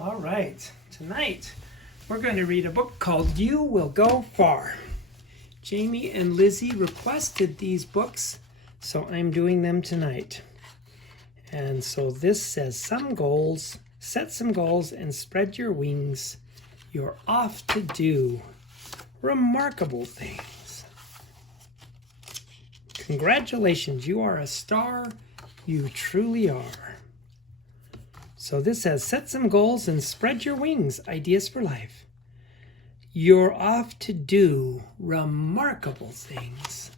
All right, tonight we're going to read a book called You Will Go Far. Jamie and Lizzie requested these books, so I'm doing them tonight. And so this says set some goals and spread your wings. You're off to do remarkable things. Congratulations, you are a star. You truly are. So this says, set some goals and spread your wings. Ideas for life. You're off to do remarkable things.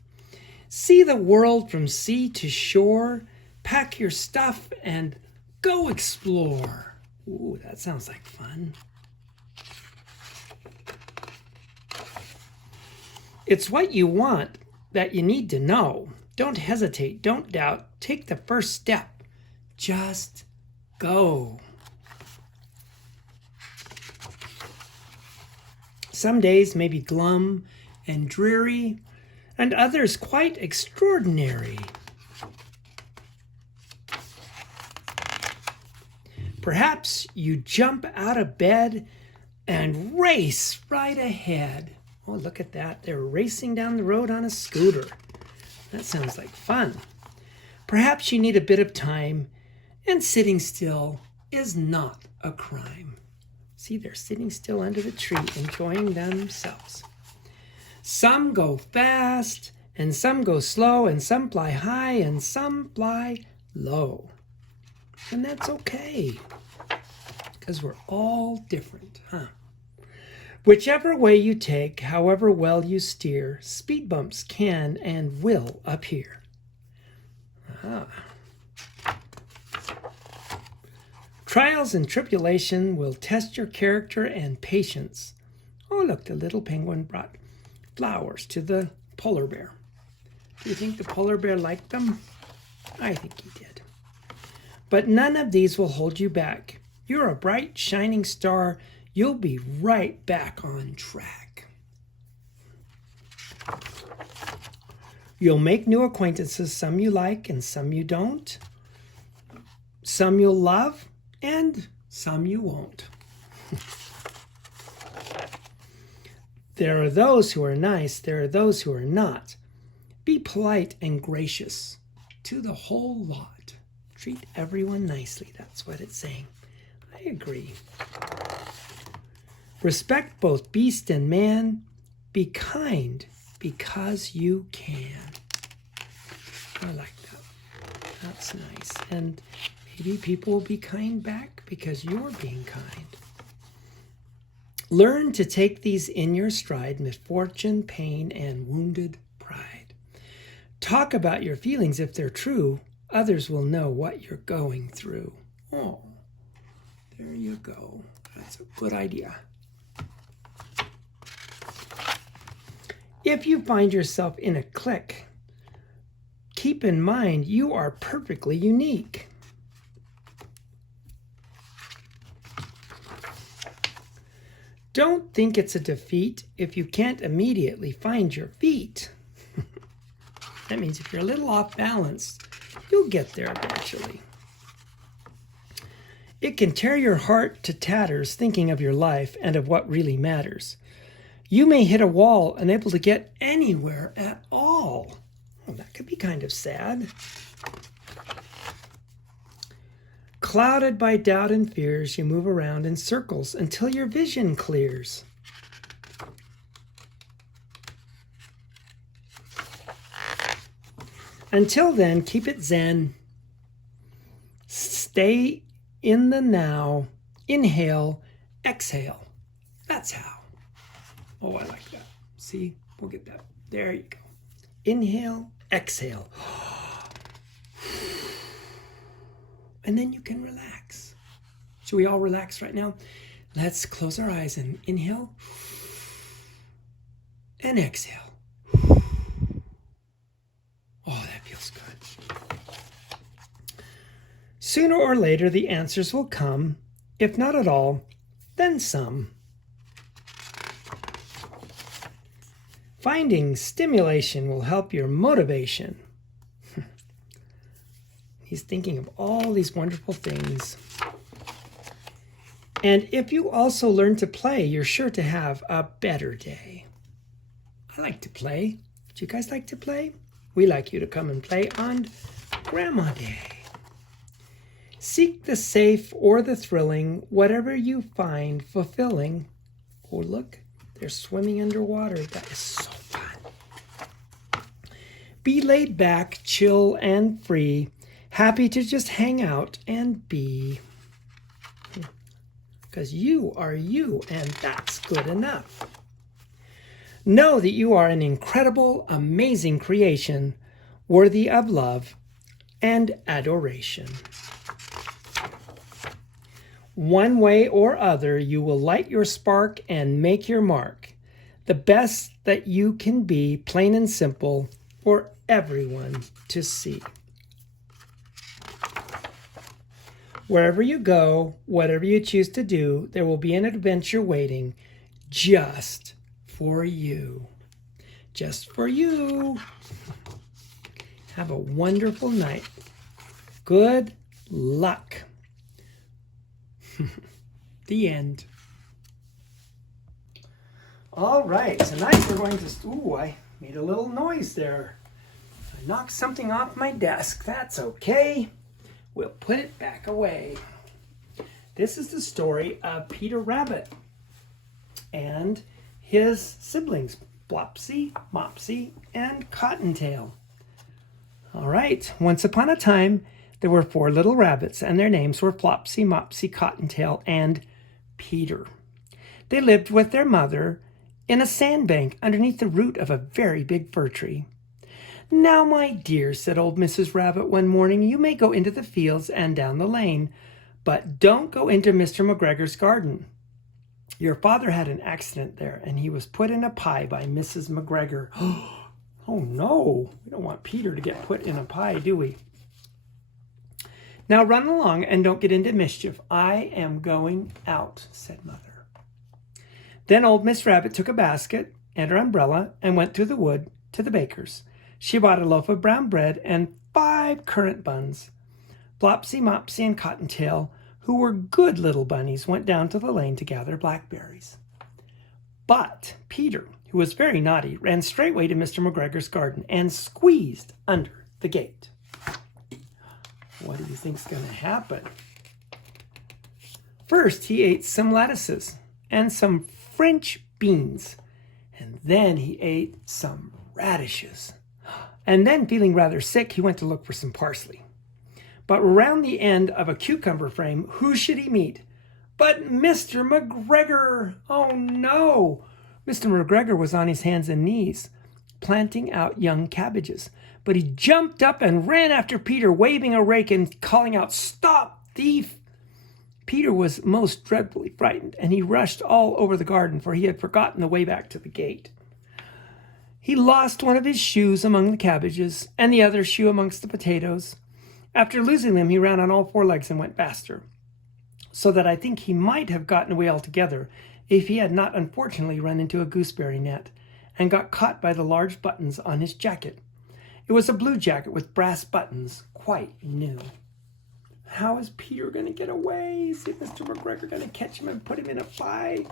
See the world from sea to shore. Pack your stuff and go explore. Ooh, that sounds like fun. It's what you want that you need to know. Don't hesitate. Don't doubt. Take the first step. Just go. Some days may be glum and dreary, and others quite extraordinary. Perhaps you jump out of bed and race right ahead. Oh, look at that. They're racing down the road on a scooter. That sounds like fun. Perhaps you need a bit of time, and sitting still is not a crime. See, they're sitting still under the tree, enjoying themselves. Some go fast, and some go slow, and some fly high, and some fly low. And that's okay, because we're all different, huh? Whichever way you take, however well you steer, speed bumps can and will appear. Trials and tribulation will test your character and patience. Oh, look, the little penguin brought flowers to the polar bear. Do you think the polar bear liked them? I think he did. But none of these will hold you back. You're a bright, shining star. You'll be right back on track. You'll make new acquaintances, some you like and some you don't. Some you'll love and some you won't. There are those who are nice, there are those who are not. Be polite and gracious to the whole lot. Treat everyone nicely, that's what it's saying. I agree. Respect both beast and man. Be kind because you can. I like that. That's nice. And maybe people will be kind back because you're being kind. Learn to take these in your stride, misfortune, pain, and wounded pride. Talk about your feelings if they're true. Others will know what you're going through. Oh, there you go. That's a good idea. If you find yourself in a clique, keep in mind you are perfectly unique. Don't think it's a defeat if you can't immediately find your feet. That means if you're a little off balance, you'll get there eventually. It can tear your heart to tatters thinking of your life and of what really matters. You may hit a wall unable to get anywhere at all. Well, that could be kind of sad. Clouded by doubt and fears, you move around in circles until your vision clears. Until then, keep it zen. Stay in the now. Inhale, exhale. That's how. Oh, I like that. See, we'll get that. There you go. Inhale, exhale. And then you can relax. Should we all relax right now? Let's close our eyes and inhale and exhale. Oh, that feels good. Sooner or later, the answers will come. If not at all, then some. Finding stimulation will help your motivation. He's thinking of all these wonderful things. And if you also learn to play, you're sure to have a better day. I like to play. Do you guys like to play? We like you to come and play on Grandma Day. Seek the safe or the thrilling, whatever you find fulfilling. Oh, look, they're swimming underwater. That is so fun. Be laid back, chill, and free. Happy to just hang out and be. Because you are you, and that's good enough. Know that you are an incredible, amazing creation, worthy of love and adoration. One way or other, you will light your spark and make your mark. The best that you can be, plain and simple, for everyone to see. Wherever you go, whatever you choose to do, there will be an adventure waiting just for you. Just for you. Have a wonderful night. Good luck. The end. All right, tonight we're going to... Ooh, I made a little noise there. I knocked something off my desk. That's okay. We'll put it back away. This is the story of Peter Rabbit and his siblings, Flopsy, Mopsy, and Cottontail. All right, once upon a time, there were 4 little rabbits, and their names were Flopsy, Mopsy, Cottontail, and Peter. They lived with their mother in a sandbank underneath the root of a very big fir tree. "Now, my dear," said old Mrs. Rabbit one morning, "you may go into the fields and down the lane, but don't go into Mr. McGregor's garden. Your father had an accident there, and he was put in a pie by Mrs. McGregor." Oh no, we don't want Peter to get put in a pie, do we? "Now run along and don't get into mischief. I am going out," said Mother. Then old Miss Rabbit took a basket and her umbrella and went through the wood to the baker's. She bought a loaf of brown bread and 5 currant buns. Flopsy, Mopsy, and Cottontail, who were good little bunnies, went down to the lane to gather blackberries. But Peter, who was very naughty, ran straightway to Mr. McGregor's garden and squeezed under the gate. What do you think's going to happen? First, he ate some lettuces and some French beans, and then he ate some radishes. And then, feeling rather sick, he went to look for some parsley. But around the end of a cucumber frame, who should he meet but Mr. McGregor? Oh no! Mr. McGregor was on his hands and knees, planting out young cabbages. But he jumped up and ran after Peter, waving a rake and calling out, "Stop, thief!" Peter was most dreadfully frightened, and he rushed all over the garden, for he had forgotten the way back to the gate. He lost one of his shoes among the cabbages, and the other shoe amongst the potatoes. After losing them, he ran on all 4 legs and went faster, so that I think he might have gotten away altogether if he had not unfortunately run into a gooseberry net and got caught by the large buttons on his jacket. It was a blue jacket with brass buttons, quite new. How is Peter going to get away? Is Mr. McGregor going to catch him and put him in a pie?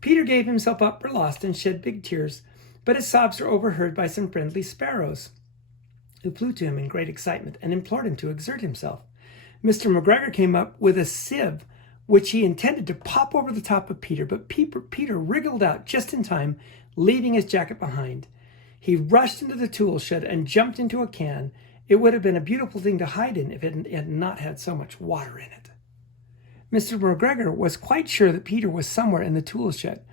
Peter gave himself up for lost and shed big tears, but his sobs were overheard by some friendly sparrows, who flew to him in great excitement and implored him to exert himself. Mr. McGregor came up with a sieve, which he intended to pop over the top of Peter, but Peter wriggled out just in time, leaving his jacket behind. He rushed into the tool shed and jumped into a can. It would have been a beautiful thing to hide in if it had not had so much water in it. Mr. McGregor was quite sure that Peter was somewhere in the tool shed,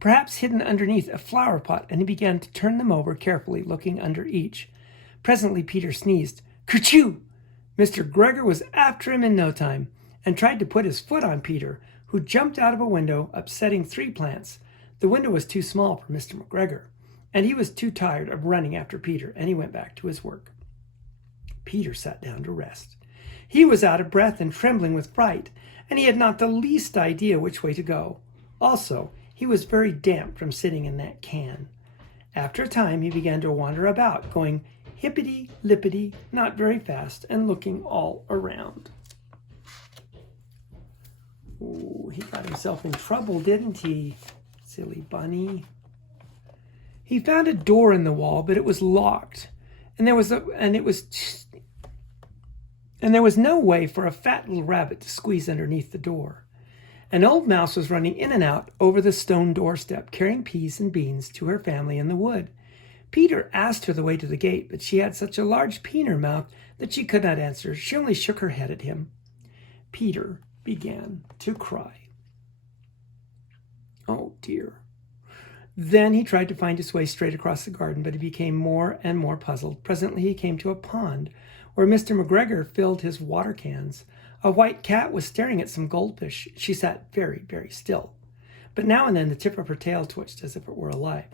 perhaps hidden underneath a flower pot, and he began to turn them over carefully, looking under each. Presently Peter sneezed. Kerchoo! Mr. McGregor was after him in no time, and tried to put his foot on Peter, who jumped out of a window, upsetting 3 plants. The window was too small for Mr. McGregor, and he was too tired of running after Peter, and he went back to his work. Peter sat down to rest. He was out of breath and trembling with fright, and he had not the least idea which way to go. Also, he was very damp from sitting in that can. After a time, he began to wander about, going hippity-lippity, not very fast, and looking all around. Oh, he got himself in trouble, didn't he? Silly bunny. He found a door in the wall, but it was locked. And there was no way for a fat little rabbit to squeeze underneath the door. An old mouse was running in and out over the stone doorstep, carrying peas and beans to her family in the wood. Peter asked her the way to the gate, but she had such a large pea in her mouth that she could not answer. She only shook her head at him. Peter began to cry. Oh, dear. Then he tried to find his way straight across the garden, but he became more and more puzzled. Presently he came to a pond where Mr. McGregor filled his water cans. A white cat was staring at some goldfish. She sat very, very still, but now and then the tip of her tail twitched as if it were alive.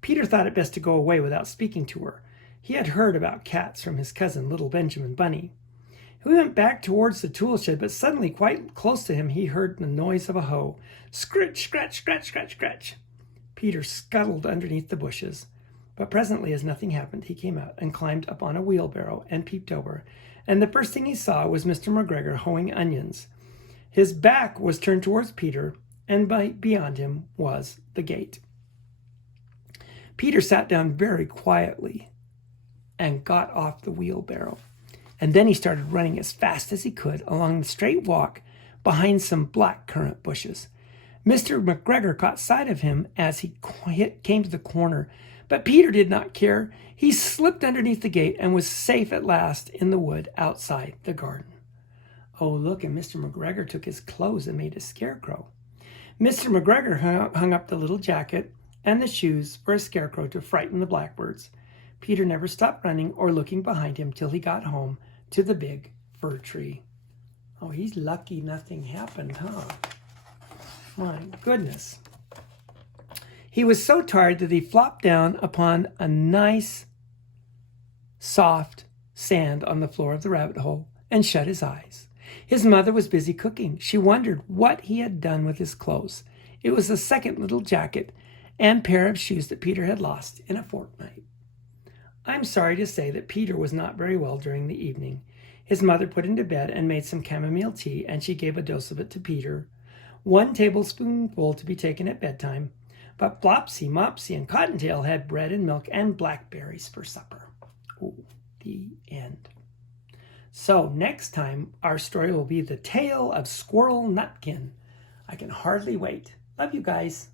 Peter thought it best to go away without speaking to her. He had heard about cats from his cousin, little Benjamin Bunny. He went back towards the tool shed, but suddenly, quite close to him, he heard the noise of a hoe. Scritch, scratch, scratch, scratch, scratch. Peter scuttled underneath the bushes, but presently, as nothing happened, he came out and climbed up on a wheelbarrow and peeped over, and the first thing he saw was Mr. McGregor hoeing onions. His back was turned towards Peter, and beyond him was the gate. Peter sat down very quietly and got off the wheelbarrow. And then he started running as fast as he could along the straight walk behind some black currant bushes. Mr. McGregor caught sight of him as he came to the corner, but Peter did not care. He slipped underneath the gate and was safe at last in the wood outside the garden. Oh, look, and Mr. McGregor took his clothes and made a scarecrow. Mr. McGregor hung up the little jacket and the shoes for a scarecrow to frighten the blackbirds. Peter never stopped running or looking behind him till he got home to the big fir tree. Oh, he's lucky nothing happened, huh? My goodness. He was so tired that he flopped down upon a nice, soft sand on the floor of the rabbit hole and shut his eyes. His mother was busy cooking. She wondered what he had done with his clothes. It was the second little jacket and pair of shoes that Peter had lost in a fortnight. I'm sorry to say that Peter was not very well during the evening. His mother put him to bed and made some chamomile tea, and she gave a dose of it to Peter, 1 tablespoonful to be taken at bedtime. But Flopsy, Mopsy, and Cottontail had bread and milk and blackberries for supper. Oh, the end. So next time, our story will be The Tale of Squirrel Nutkin. I can hardly wait. Love you guys.